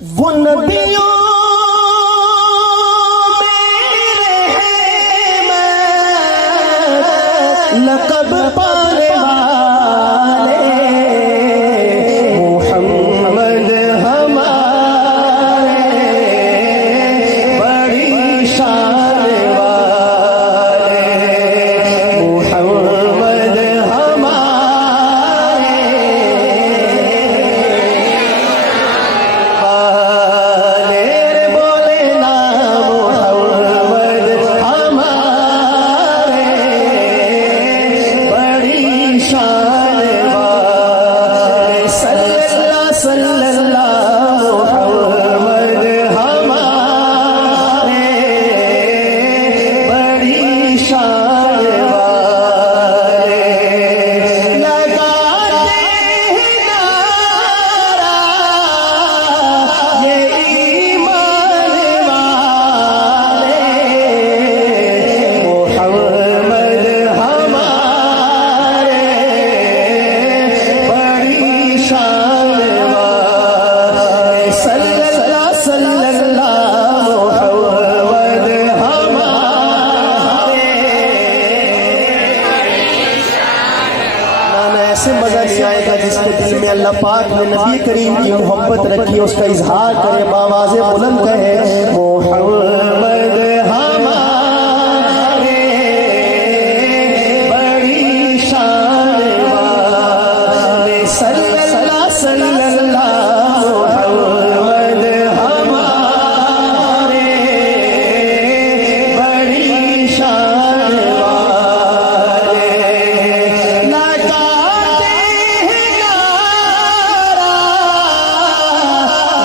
वो नबियों लक़ब पाने वाले मोहम्मद हमारे बड़ी शान वाले मोहम्मद हमारे वाले बोले ना मोहम्मद हमारे शान वाले सल्लल्लाहु मोहम्मद हमारे बड़ी शान वाले लगाते हैं नारा ये ईमान वाले मोहम्मद हमारे शान वाले सल्लल्लाहु मोहम्मद हमारे नाना ऐसे मजा नहीं आएगा जिसके दिल में अल्लाह पाक ने नबी करीम की मोहब्बत रखी है, उसका इजहार करे, आवाज़े बुलंद कहे मोहम्मद हमारे बड़ी शान वाले सल्लल्लाहु मोहम्मद हमारे बड़ी शान वाले लगाते हैं नारा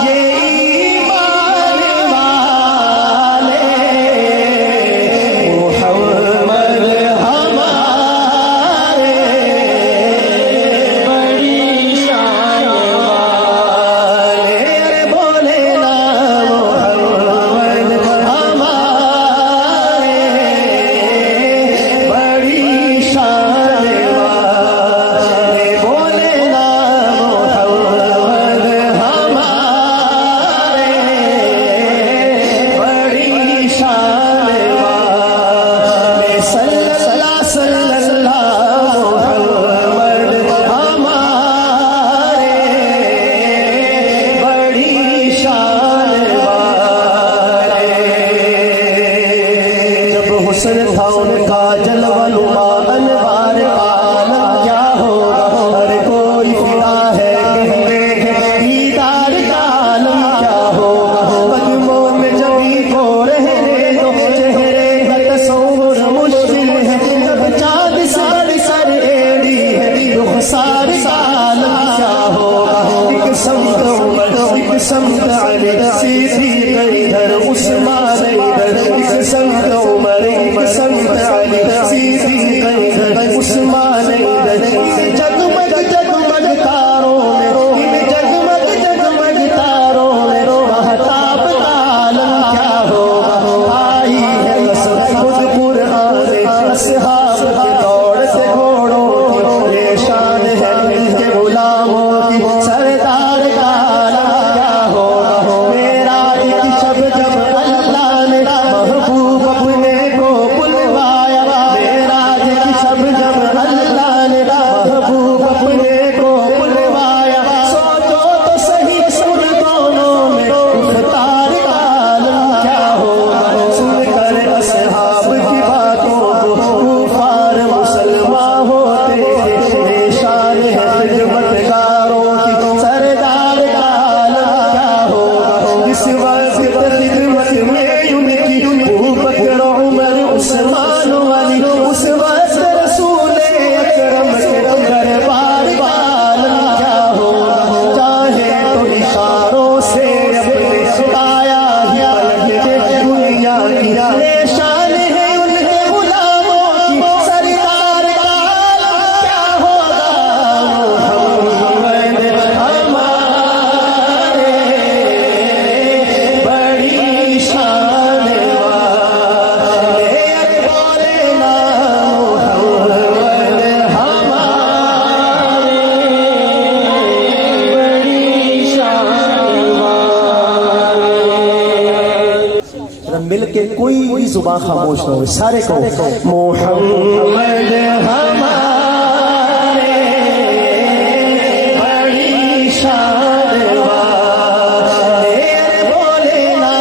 ये ईमान वाले मोहम्मद हमारे बड़ी शान वाले बोले ना मोहम्मद हमारे बड़ी शान वाले बोले ना मोहम्मद हमारे बड़ी शान वाले सल्लल्लाहु मोहम्मद हमारे बड़ी शान वाले जब हुस्न था उनका जलवा अनवार आलम क्या होगा हर कोई फिदा है कहते हैं दीदार का आलम क्या होगा कदमों में जबी को रहने दो चेहरे का तस्वुर मुश्किल है जब चाँद सर सर एड़ी है रुखसार का आलम क्या होगा एक समत उमर एक समत अली सीधी इधर उस्मान इधर एक समत उमर एक समत अली सीधी इधर उस्मान इधर जगमग जगमग तारों में जगमग जगमग तारों में महताब का आलम क्या होगा आई है कसम खुद कुरान असहाब के दौड़ते घोड़ों की ये शान है इनके गुलामों की सरदार का आलम क्या होगा मेरा एक शब जब मिलके कोई भी जुबान खामोश ना हो, सारे कहो मोहम्मद हमारे बड़ी शान वाले, बोले ना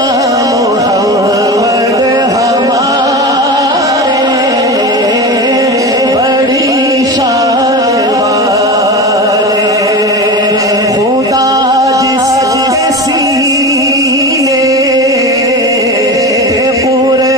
मोहम्मद हमारे बड़ी शान वाले, खुदा जिसके सीने पे पूरे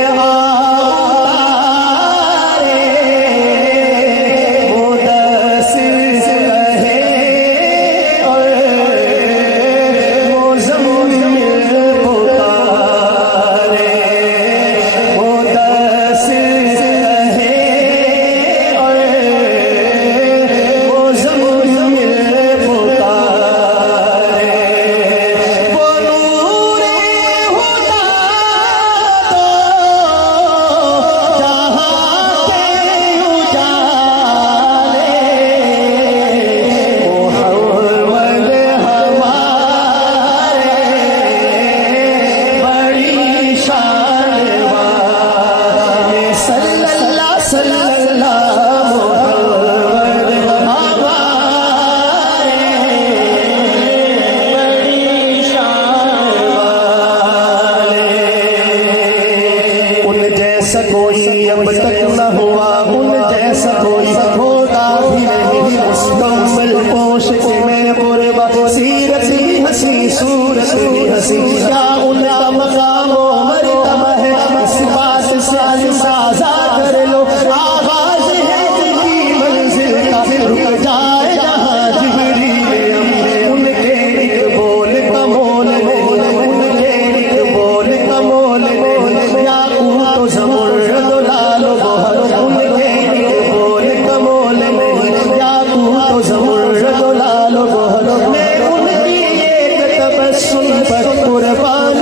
जैसा कोई अब तक न हुआ, उन जैसा कोई होगा भी नहीं। मुस्तकबिल पोश में कुर्बा, सीरत भी हंसी सूरत भी हंसी, क्या उनका मकाम व मर्तबा है, इस बात से अंदाजा कर लो। आवाज है जिनकी मंजिल का, रुक जाए जहाँ जिब्रील अमीन, उनके एक बोल का मोल नहीं, उनके एक बोल का मोल नहीं। याकूत ज़मुर्द लालो बहर, उनके एक बोल का मोल नहीं। याकूत ज़मुर्द लालो बहर, मैं उनकी एक तबस्सुम पर कुर्बान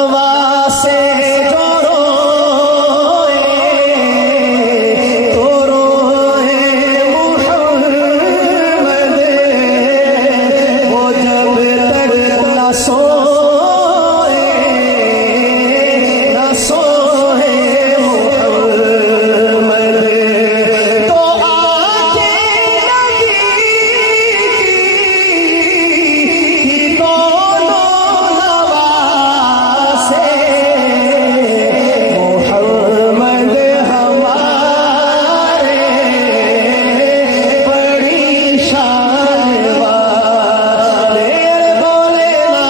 नवा से जो रोए तो रोए मुहम्मद, वो जब तक न सोए न सोए मुहम्मद। तो आके नबी की दोनों नवासे मुहम्मद हमारे बड़ी शान वाले, बोले ना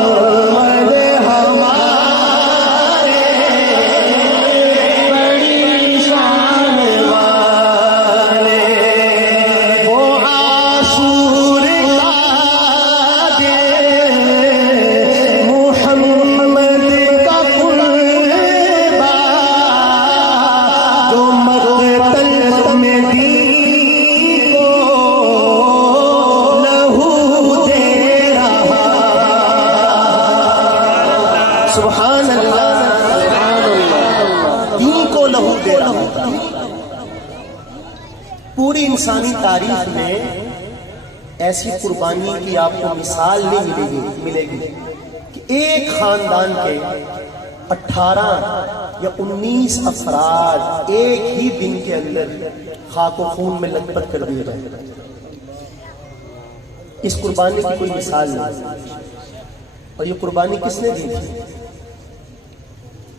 मुहम्मद हमारे बड़ी शान वाले। वो आशूर का दिन मुहम्मद का कुर्बा, जो मक़तल में दीन को लहू दे रहा। सुभान अल्लाह, दीन को लहू दे रहा। पूरी इंसानी तारीख में ऐसी कुर्बानी की आपको मिसाल नहीं मिलेगी कि एक खानदान के 18 या 19 अफराद एक ही दिन के अंदर खाको खून में लथपथ कर दिए जाए। इस कुर्बानी की कोई मिसाल नहीं। और ये कुर्बानी किसने दी थी?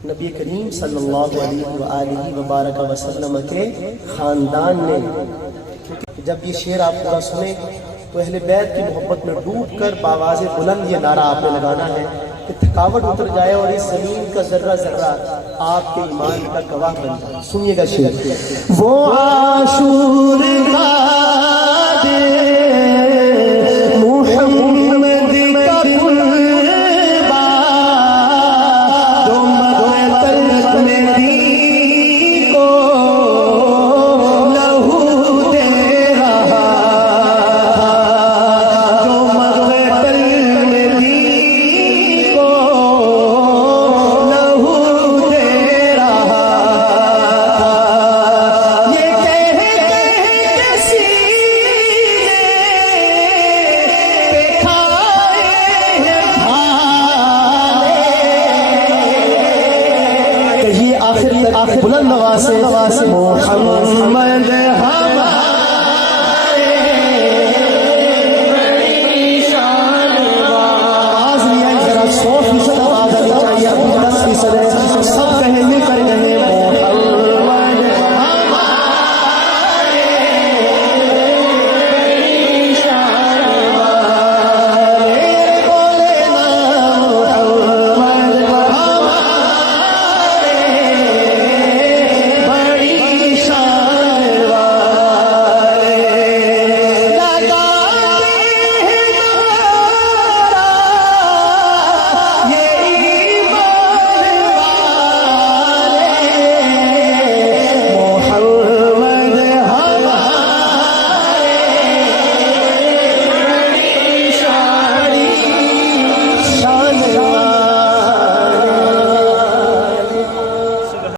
नबी करीम सल्लल्लाहु अलैहि वसल्लम के खानदान ने। जब ये शेर आप पूरा सुने तो अहले बैत की मोहब्बत में डूब कर बावाज़े बुलंद ये नारा आपने लगाना है कि थकावट उतर जाए और इस जमीन का जर्रा जर्रा आपके ईमान का गवाह बन जाए। सुनिएगा शेर। वो आशूर का दिन मुहम्मद का कुर्बा, जो मक़तल में दीन को लहू दे रहा, जो मक़तल में दीन को लहू दे रहा। ये कह के सीने पे खाए हैं भाले। कहिए आखिर बुलंद नवासे मुहम्मद हमारे बड़ी शान वाले। आवाज नहीं आई, जरा 100% आवाज आनी चाहिए, 10%